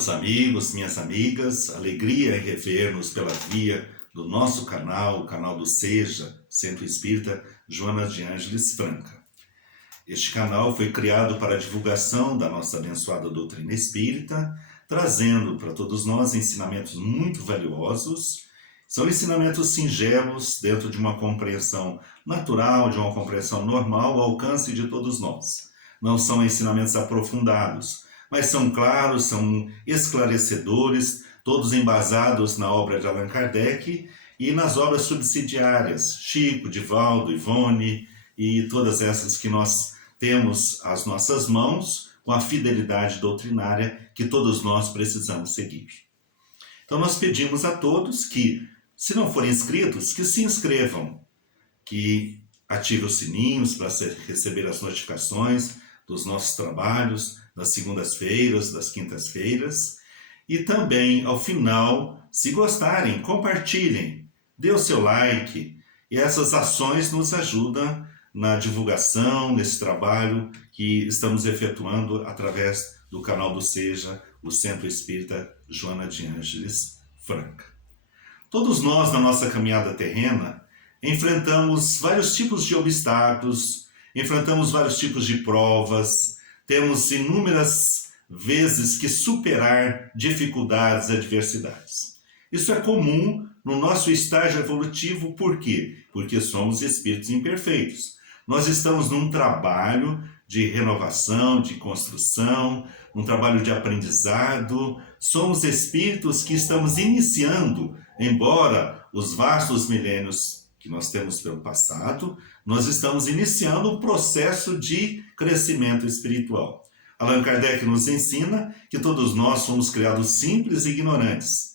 meus amigos, minhas amigas, alegria em rever-nos pela via do nosso canal, o canal do Seja, Centro Espírita Joana de Ângeles Franca. Este canal foi criado para a divulgação da nossa abençoada doutrina espírita, trazendo para todos nós ensinamentos muito valiosos. São ensinamentos singelos, dentro de uma compreensão natural, de uma compreensão normal, ao alcance de todos nós. Não são ensinamentos aprofundados, mas são claros, são esclarecedores, todos embasados na obra de Allan Kardec e nas obras subsidiárias, Chico, Divaldo, Ivone e todas essas que nós temos às nossas mãos, com a fidelidade doutrinária que todos nós precisamos seguir. Então nós pedimos a todos que, se não forem inscritos, que se inscrevam, que ativem os sininhos para receber as notificações dos nossos trabalhos, das segundas-feiras, das quintas-feiras, e também, ao final, se gostarem, compartilhem, dê o seu like, e essas ações nos ajudam na divulgação, nesse trabalho que estamos efetuando através do canal do Seja, o Centro Espírita Joana de Ângeles Franca. Todos nós, na nossa caminhada terrena, enfrentamos vários tipos de obstáculos, enfrentamos vários tipos de provas, temos inúmeras vezes que superar dificuldades e adversidades. Isso é comum no nosso estágio evolutivo, por quê? Porque somos espíritos imperfeitos. Nós estamos num trabalho de renovação, de construção, um trabalho de aprendizado. Somos espíritos que estamos iniciando, embora os vastos milênios que nós temos pelo passado, nós estamos iniciando um processo de crescimento espiritual. Allan Kardec nos ensina que todos nós somos criados simples e ignorantes,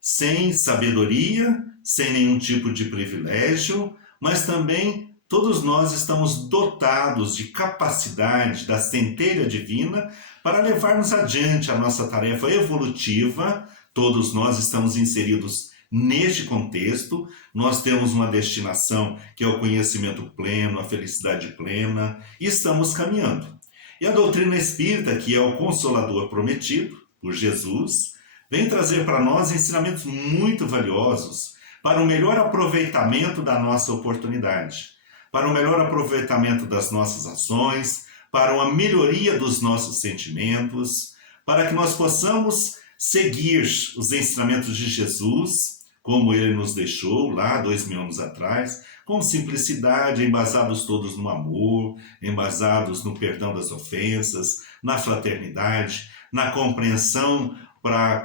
sem sabedoria, sem nenhum tipo de privilégio, mas também todos nós estamos dotados de capacidade da centelha divina para levarmos adiante a nossa tarefa evolutiva. Todos nós estamos inseridos neste contexto, nós temos uma destinação que é o conhecimento pleno, a felicidade plena, e estamos caminhando. E a doutrina espírita, que é o Consolador prometido por Jesus, vem trazer para nós ensinamentos muito valiosos para o melhor aproveitamento da nossa oportunidade, para o melhor aproveitamento das nossas ações, para uma melhoria dos nossos sentimentos, para que nós possamos seguir os ensinamentos de Jesus, como ele nos deixou lá 2000 anos atrás, com simplicidade, embasados todos no amor, embasados no perdão das ofensas, na fraternidade, na compreensão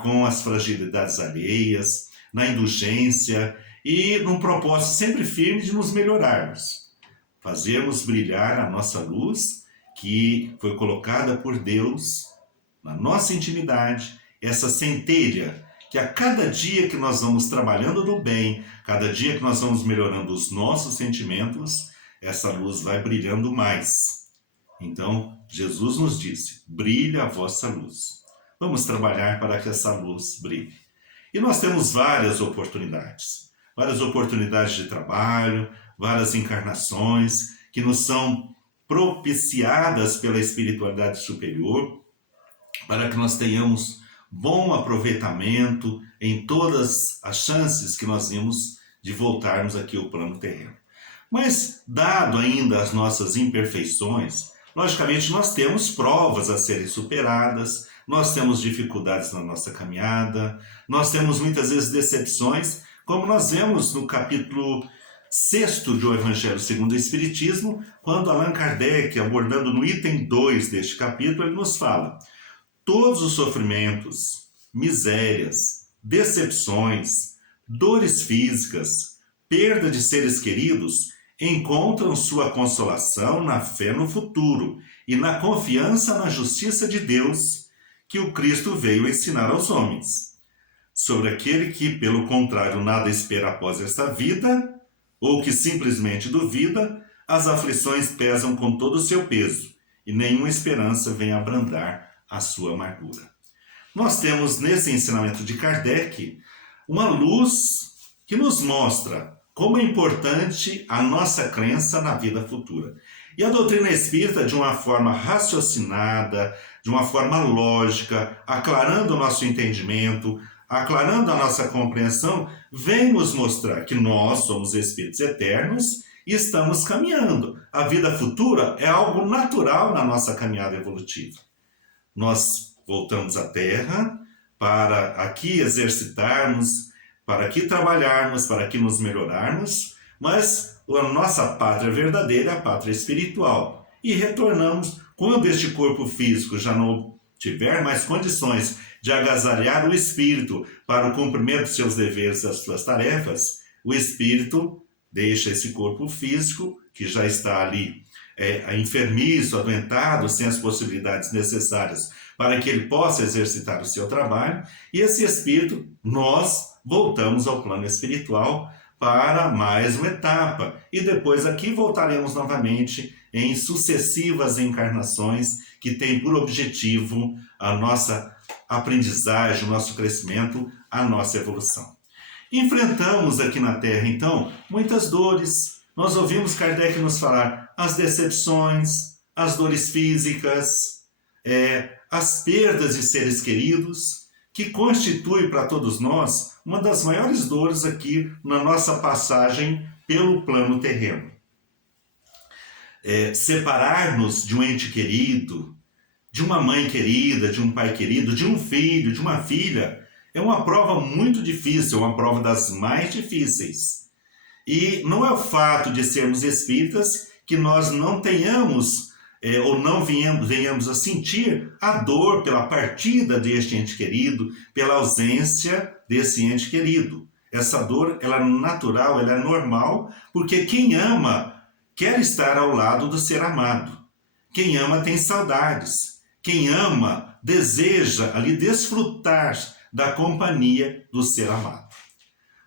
com as fragilidades alheias, na indulgência e num propósito sempre firme de nos melhorarmos, fazermos brilhar a nossa luz que foi colocada por Deus na nossa intimidade, essa centelha que a cada dia que nós vamos trabalhando no bem, cada dia que nós vamos melhorando os nossos sentimentos, essa luz vai brilhando mais. Então, Jesus nos disse, brilha a vossa luz. Vamos trabalhar para que essa luz brilhe. E nós temos várias oportunidades de trabalho, várias encarnações que nos são propiciadas pela espiritualidade superior, para que nós tenhamos bom aproveitamento em todas as chances que nós temos de voltarmos aqui ao plano terreno. Mas, dado ainda as nossas imperfeições, logicamente nós temos provas a serem superadas, nós temos dificuldades na nossa caminhada, nós temos muitas vezes decepções, como nós vemos no capítulo 6º do Evangelho segundo o Espiritismo, quando Allan Kardec, abordando no item 2 deste capítulo, ele nos fala: todos os sofrimentos, misérias, decepções, dores físicas, perda de seres queridos encontram sua consolação na fé no futuro e na confiança na justiça de Deus que o Cristo veio ensinar aos homens. Sobre aquele que, pelo contrário, nada espera após esta vida, ou que simplesmente duvida, as aflições pesam com todo o seu peso e nenhuma esperança vem abrandar a sua amargura. Nós temos nesse ensinamento de Kardec uma luz que nos mostra como é importante a nossa crença na vida futura. E a doutrina espírita, de uma forma raciocinada, de uma forma lógica, aclarando o nosso entendimento, aclarando a nossa compreensão, vem nos mostrar que nós somos espíritos eternos e estamos caminhando. A vida futura é algo natural na nossa caminhada evolutiva. Nós voltamos à Terra para aqui exercitarmos, para aqui trabalharmos, para aqui nos melhorarmos, mas a nossa pátria verdadeira é a pátria espiritual. E retornamos quando este corpo físico já não tiver mais condições de agasalhar o espírito para o cumprimento dos seus deveres e das suas tarefas, o espírito deixa esse corpo físico, que já está ali enfermiço, adoentado, sem as possibilidades necessárias para que ele possa exercitar o seu trabalho, e esse espírito, nós voltamos ao plano espiritual para mais uma etapa, e depois aqui voltaremos novamente em sucessivas encarnações que têm por objetivo a nossa aprendizagem, o nosso crescimento, a nossa evolução. Enfrentamos aqui na Terra, então, muitas dores. Nós ouvimos Kardec nos falar as decepções, as dores físicas, as perdas de seres queridos, que constitui para todos nós uma das maiores dores aqui na nossa passagem pelo plano terreno. Separar-nos de um ente querido, de uma mãe querida, de um pai querido, de um filho, de uma filha, é uma prova muito difícil, uma prova das mais difíceis. E não é o fato de sermos espíritas que nós não tenhamos ou não venhamos a sentir a dor pela partida deste ente querido, pela ausência desse ente querido. Essa dor, ela é natural, ela é normal, porque quem ama quer estar ao lado do ser amado. Quem ama tem saudades. Quem ama deseja ali desfrutar da companhia do ser amado.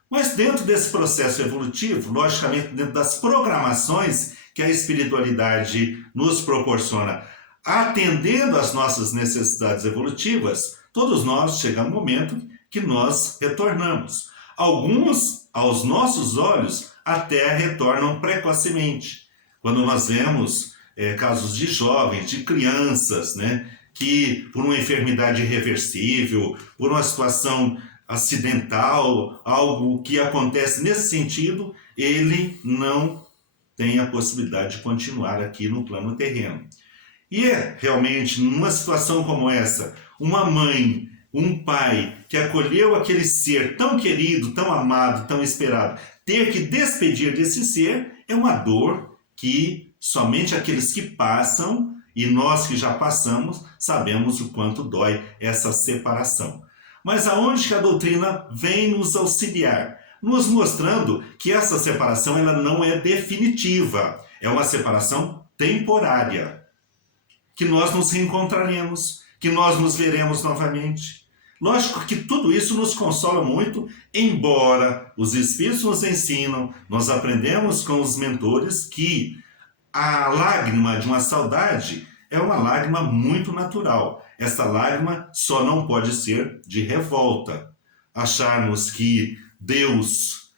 Mas dentro desse processo evolutivo, logicamente dentro das programações que a espiritualidade nos proporciona, atendendo às nossas necessidades evolutivas, todos nós chegamos um momento que nós retornamos. Alguns, aos nossos olhos, até retornam precocemente. Quando nós vemos casos de jovens, de crianças, que por uma enfermidade irreversível, por uma situação acidental, algo que acontece nesse sentido, ele não tem a possibilidade de continuar aqui no plano terreno. E realmente, numa situação como essa, uma mãe, um pai que acolheu aquele ser tão querido, tão amado, tão esperado, ter que despedir desse ser é uma dor que somente aqueles que passam e nós que já passamos sabemos o quanto dói essa separação. Mas aonde que a doutrina vem nos auxiliar? Nos mostrando que essa separação ela não é definitiva, é uma separação temporária, que nós nos reencontraremos, que nós nos veremos novamente. Lógico que tudo isso nos consola muito, embora os Espíritos nos ensinam, nós aprendemos com os mentores que a lágrima de uma saudade é uma lágrima muito natural. Essa lágrima só não pode ser de revolta. Acharmos que Deus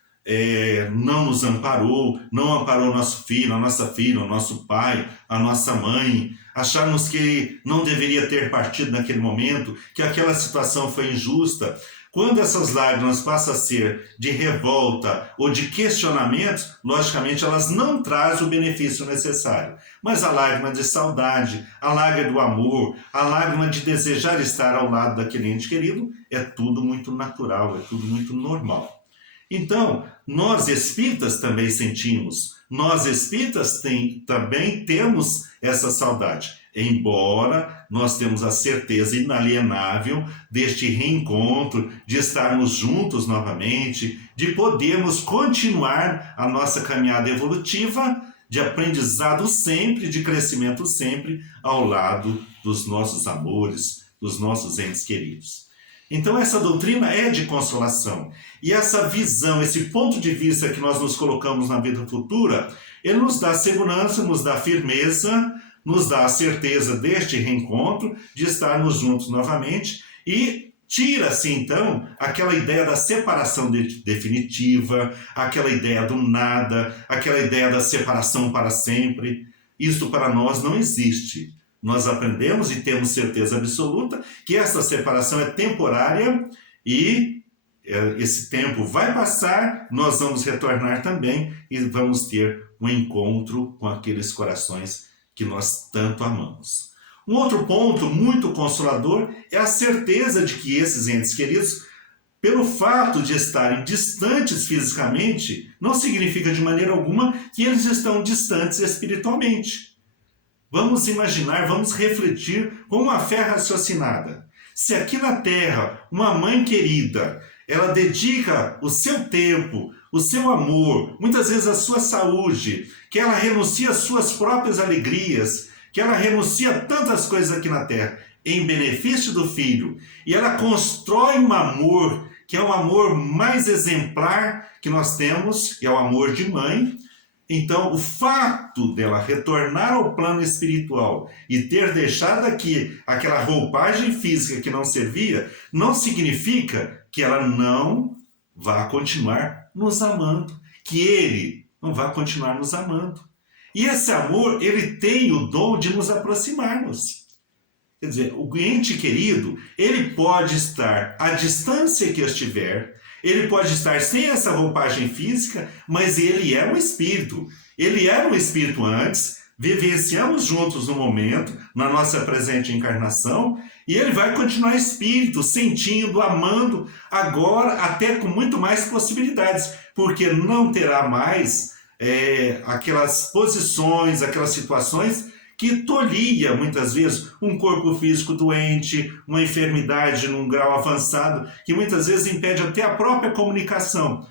não nos amparou, não amparou nosso filho, a nossa filha, o nosso pai, a nossa mãe, acharmos que não deveria ter partido naquele momento, que aquela situação foi injusta. Quando essas lágrimas passam a ser de revolta ou de questionamentos, logicamente elas não trazem o benefício necessário. Mas a lágrima de saudade, a lágrima do amor, a lágrima de desejar estar ao lado daquele ente querido, é tudo muito natural, é tudo muito normal. Então, nós espíritas também sentimos, nós espíritas também temos essa saudade. Embora nós temos a certeza inalienável deste reencontro, de estarmos juntos novamente, de podermos continuar a nossa caminhada evolutiva, de aprendizado sempre, de crescimento sempre, ao lado dos nossos amores, dos nossos entes queridos. Então essa doutrina é de consolação. E essa visão, esse ponto de vista que nós nos colocamos na vida futura, ele nos dá segurança, nos dá firmeza, nos dá a certeza deste reencontro, de estarmos juntos novamente e tira-se então aquela ideia da separação definitiva, aquela ideia do nada, aquela ideia da separação para sempre. isto para nós não existe. Nós aprendemos e temos certeza absoluta que essa separação é temporária e esse tempo vai passar, nós vamos retornar também e vamos ter um encontro com aqueles corações que nós tanto amamos. Um outro ponto muito consolador é a certeza de que esses entes queridos, pelo fato de estarem distantes fisicamente, não significa de maneira alguma que eles estão distantes espiritualmente. Vamos imaginar, vamos refletir com uma fé raciocinada. Se aqui na Terra, uma mãe querida, ela dedica o seu tempo, o seu amor, muitas vezes a sua saúde, que ela renuncia às suas próprias alegrias, que ela renuncia a tantas coisas aqui na Terra, em benefício do filho, e ela constrói um amor, que é o amor mais exemplar que nós temos, que é o amor de mãe. Então, o fato dela retornar ao plano espiritual e ter deixado aqui aquela roupagem física que não servia, não significa que ela não vá continuar nos amando, que ele não vá continuar nos amando. E esse amor, ele tem o dom de nos aproximarmos. Quer dizer, o ente querido, ele pode estar à distância que estiver, ele pode estar sem essa roupagem física, mas ele é um espírito. Ele era um espírito antes, vivenciamos juntos no momento, na nossa presente encarnação, e ele vai continuar espírito, sentindo, amando, agora até com muito mais possibilidades, porque não terá mais aquelas posições, aquelas situações que tolhia, muitas vezes, um corpo físico doente, uma enfermidade num grau avançado, que muitas vezes impede até a própria comunicação.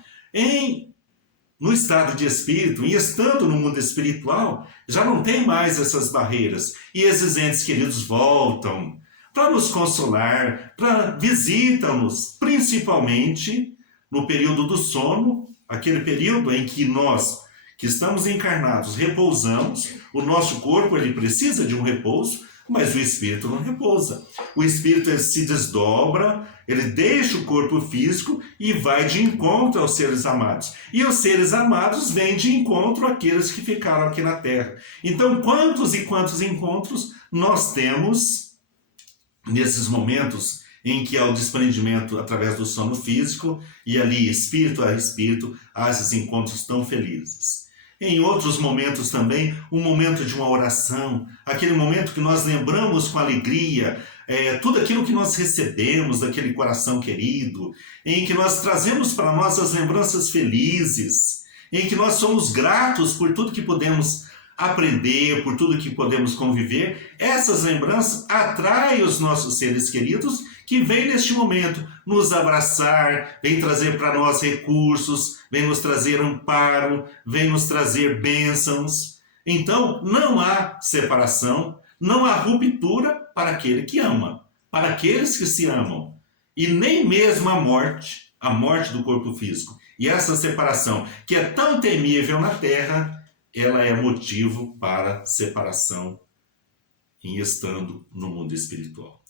No estado de espírito, e estando no mundo espiritual, já não tem mais essas barreiras. E esses entes queridos voltam para nos consolar, visitam-nos, principalmente no período do sono, aquele período em que nós, que estamos encarnados, repousamos. O nosso corpo, ele precisa de um repouso, mas o espírito não repousa. O espírito, ele se desdobra, ele deixa o corpo físico e vai de encontro aos seres amados. E os seres amados vêm de encontro àqueles que ficaram aqui na Terra. Então, quantos e quantos encontros nós temos nesses momentos em que há o desprendimento através do sono físico e ali, espírito a espírito, há esses encontros tão felizes. Em outros momentos também, um momento de uma oração, aquele momento que nós lembramos com alegria tudo aquilo que nós recebemos daquele coração querido, em que nós trazemos para nós as lembranças felizes, em que nós somos gratos por tudo que podemos aprender, por tudo que podemos conviver. Essas lembranças atraem os nossos seres queridos que vêm neste momento nos abraçar, vêm trazer para nós recursos, vêm nos trazer amparo, vêm nos trazer bênçãos. Então, não há separação, não há ruptura para aquele que ama, para aqueles que se amam. E nem mesmo a morte do corpo físico. E essa separação, que é tão temível na Terra, ela é motivo para separação em estando no mundo espiritual.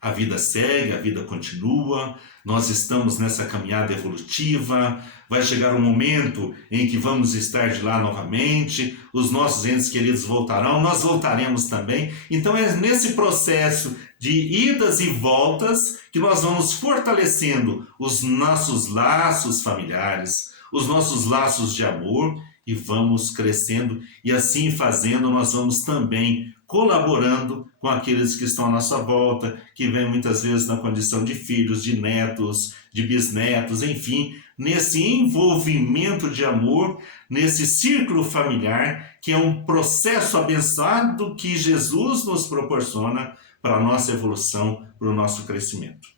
A vida segue, a vida continua, nós estamos nessa caminhada evolutiva, vai chegar um momento em que vamos estar de lá novamente, os nossos entes queridos voltarão, nós voltaremos também. Então é nesse processo de idas e voltas que nós vamos fortalecendo os nossos laços familiares, os nossos laços de amor, e vamos crescendo, e assim fazendo nós vamos também colaborando com aqueles que estão à nossa volta, que vêm muitas vezes na condição de filhos, de netos, de bisnetos, enfim, nesse envolvimento de amor, nesse círculo familiar, que é um processo abençoado que Jesus nos proporciona para a nossa evolução, para o nosso crescimento.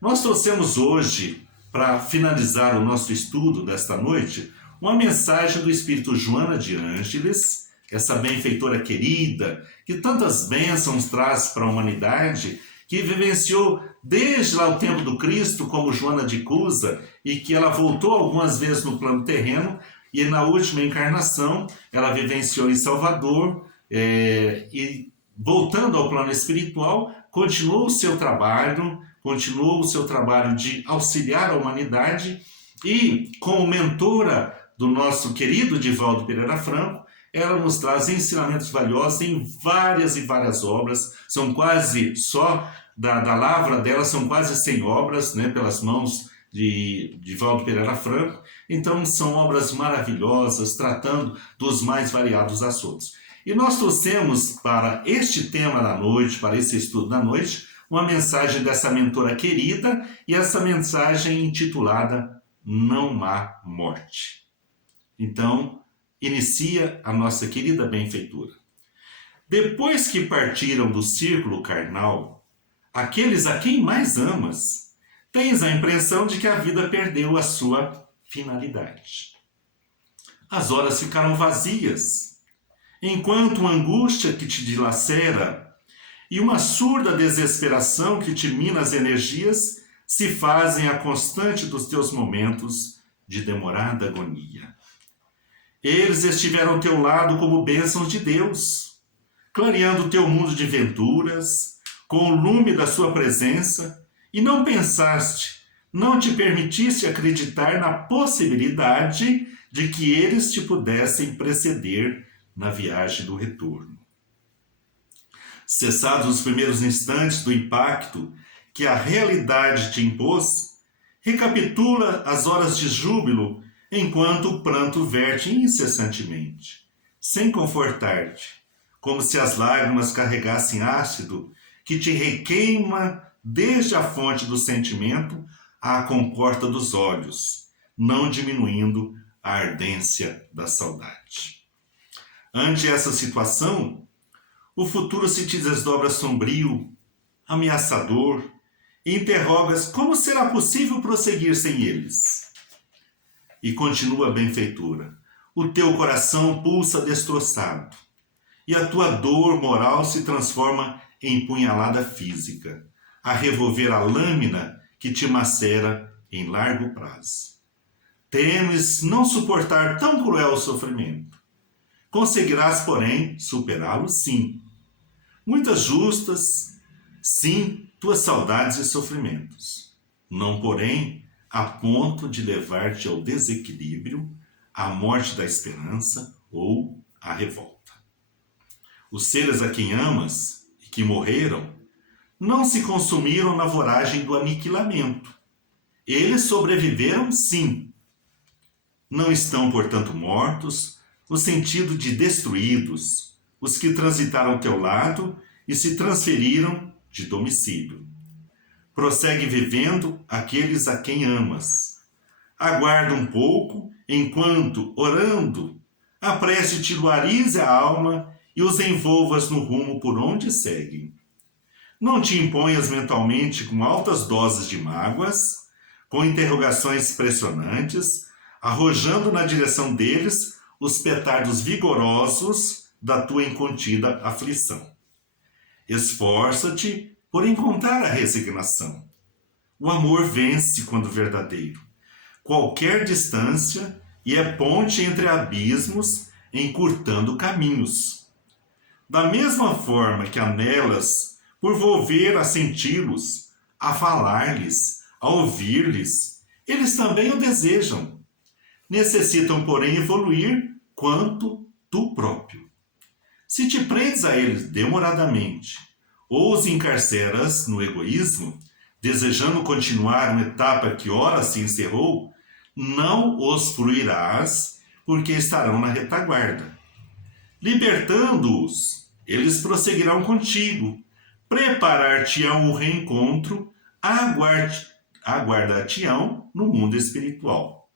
Nós trouxemos hoje, para finalizar o nosso estudo desta noite, uma mensagem do Espírito Joana de Ângeles, essa benfeitora querida, que tantas bênçãos traz para a humanidade, que vivenciou desde lá o tempo do Cristo como Joana de Cusa, e que ela voltou algumas vezes no plano terreno, e na última encarnação ela vivenciou em Salvador, e voltando ao plano espiritual, continuou o seu trabalho de auxiliar a humanidade, e como mentora do nosso querido Divaldo Pereira Franco, ela nos traz ensinamentos valiosos em várias e várias obras, são quase só, da lavra dela, são quase 100 obras, né, pelas mãos de Divaldo Pereira Franco. Então são obras maravilhosas, tratando dos mais variados assuntos. E nós trouxemos para este tema da noite, para esse estudo da noite, uma mensagem dessa mentora querida, e essa mensagem intitulada Não Há Morte. Então, inicia a nossa querida benfeitora. Depois que partiram do círculo carnal, aqueles a quem mais amas, tens a impressão de que a vida perdeu a sua finalidade. As horas ficaram vazias, enquanto uma angústia que te dilacera e uma surda desesperação que te mina as energias se fazem a constante dos teus momentos de demorada agonia. Eles estiveram ao teu lado como bênçãos de Deus, clareando o teu mundo de venturas, com o lume da sua presença, e não pensaste, não te permitiste acreditar na possibilidade de que eles te pudessem preceder na viagem do retorno. Cessados os primeiros instantes do impacto que a realidade te impôs, recapitula as horas de júbilo enquanto o pranto verte incessantemente, sem confortar-te, como se as lágrimas carregassem ácido que te requeima desde a fonte do sentimento à comporta dos olhos, não diminuindo a ardência da saudade. Ante essa situação, o futuro se te desdobra sombrio, ameaçador, e interrogas como será possível prosseguir sem eles. E continua a benfeitora. O teu coração pulsa destroçado, e a tua dor moral se transforma em punhalada física, a revolver a lâmina que te macera em largo prazo. Temes não suportar tão cruel sofrimento. Conseguirás, porém, superá-lo sim. Muitas justas, sim, tuas saudades e sofrimentos. Não, porém, a ponto de levar-te ao desequilíbrio, à morte da esperança ou à revolta. Os seres a quem amas e que morreram não se consumiram na voragem do aniquilamento. Eles sobreviveram, sim. Não estão, portanto, mortos, no sentido de destruídos, os que transitaram ao teu lado e se transferiram de domicílio. Prossegue vivendo aqueles a quem amas. Aguarda um pouco, enquanto, orando, a prece te luarize a alma e os envolvas no rumo por onde seguem. Não te imponhas mentalmente com altas doses de mágoas, com interrogações pressionantes, arrojando na direção deles os petardos vigorosos da tua incontida aflição. Esforça-te por encontrar a resignação. O amor vence quando verdadeiro. Qualquer distância e é ponte entre abismos, encurtando caminhos. Da mesma forma que anelas por volver a senti-los, a falar-lhes, a ouvir-lhes, eles também o desejam. Necessitam, porém, evoluir quanto tu próprio. Se te prendes a eles demoradamente, ou os encarceras no egoísmo, desejando continuar uma etapa que ora se encerrou, não os fruirás, porque estarão na retaguarda. Libertando-os, eles prosseguirão contigo, preparar-te-ão o reencontro, aguardar-te-ão no mundo espiritual.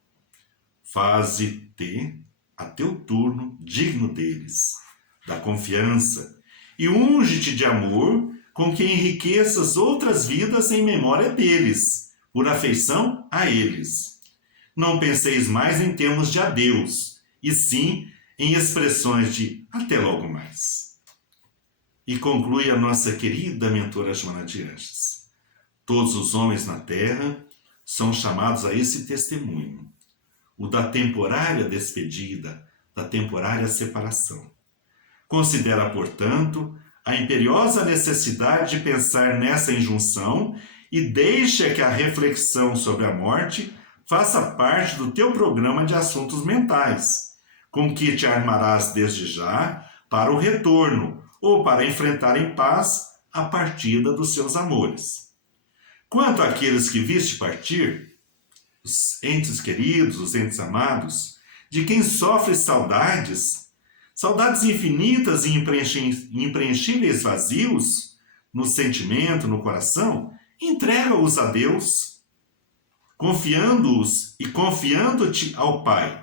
Faze-te a teu turno digno deles, da confiança, e unge-te de amor com que enriqueças outras vidas em memória deles, por afeição a eles. Não penseis mais em termos de adeus, e sim em expressões de até logo mais. E conclui a nossa querida mentora Joana de Ângeles. Todos os homens na terra são chamados a esse testemunho, o da temporária despedida, da temporária separação. Considera, portanto, a imperiosa necessidade de pensar nessa injunção e deixa que a reflexão sobre a morte faça parte do teu programa de assuntos mentais, com que te armarás desde já para o retorno, ou para enfrentar em paz a partida dos seus amores. Quanto àqueles que viste partir, os entes queridos, os entes amados, de quem sofres saudades, saudades infinitas e impreenchíveis vazios no sentimento, no coração, entrega-os a Deus, confiando-os e confiando-te ao Pai,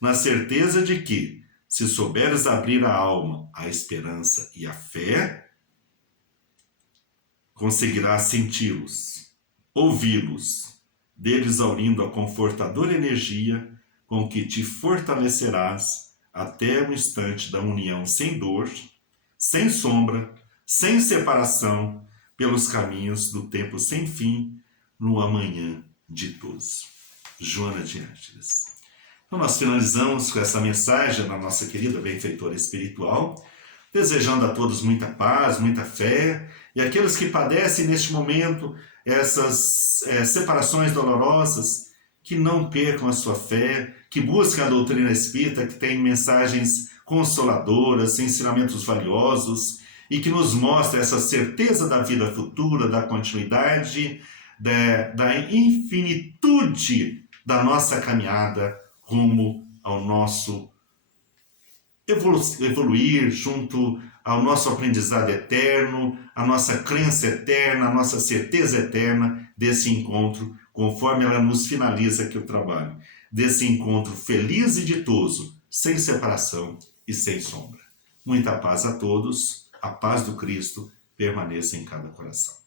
na certeza de que, se souberes abrir a alma, a esperança e a fé, conseguirás senti-los, ouvi-los, deles aurindo a confortadora energia com que te fortalecerás até o instante da união sem dor, sem sombra, sem separação, pelos caminhos do tempo sem fim, no amanhã ditoso. Joana de Ângeles. Então nós finalizamos com essa mensagem da nossa querida benfeitora espiritual, desejando a todos muita paz, muita fé, e aqueles que padecem neste momento essas separações dolorosas, que não percam a sua fé, que busquem a doutrina espírita, que tem mensagens consoladoras, ensinamentos valiosos, e que nos mostra essa certeza da vida futura, da continuidade, da infinitude da nossa caminhada rumo ao nosso evoluir junto ao nosso aprendizado eterno, a nossa crença eterna, a nossa certeza eterna desse encontro, conforme ela nos finaliza aqui o trabalho, desse encontro feliz e ditoso, sem separação e sem sombra. Muita paz a todos, a paz do Cristo permaneça em cada coração.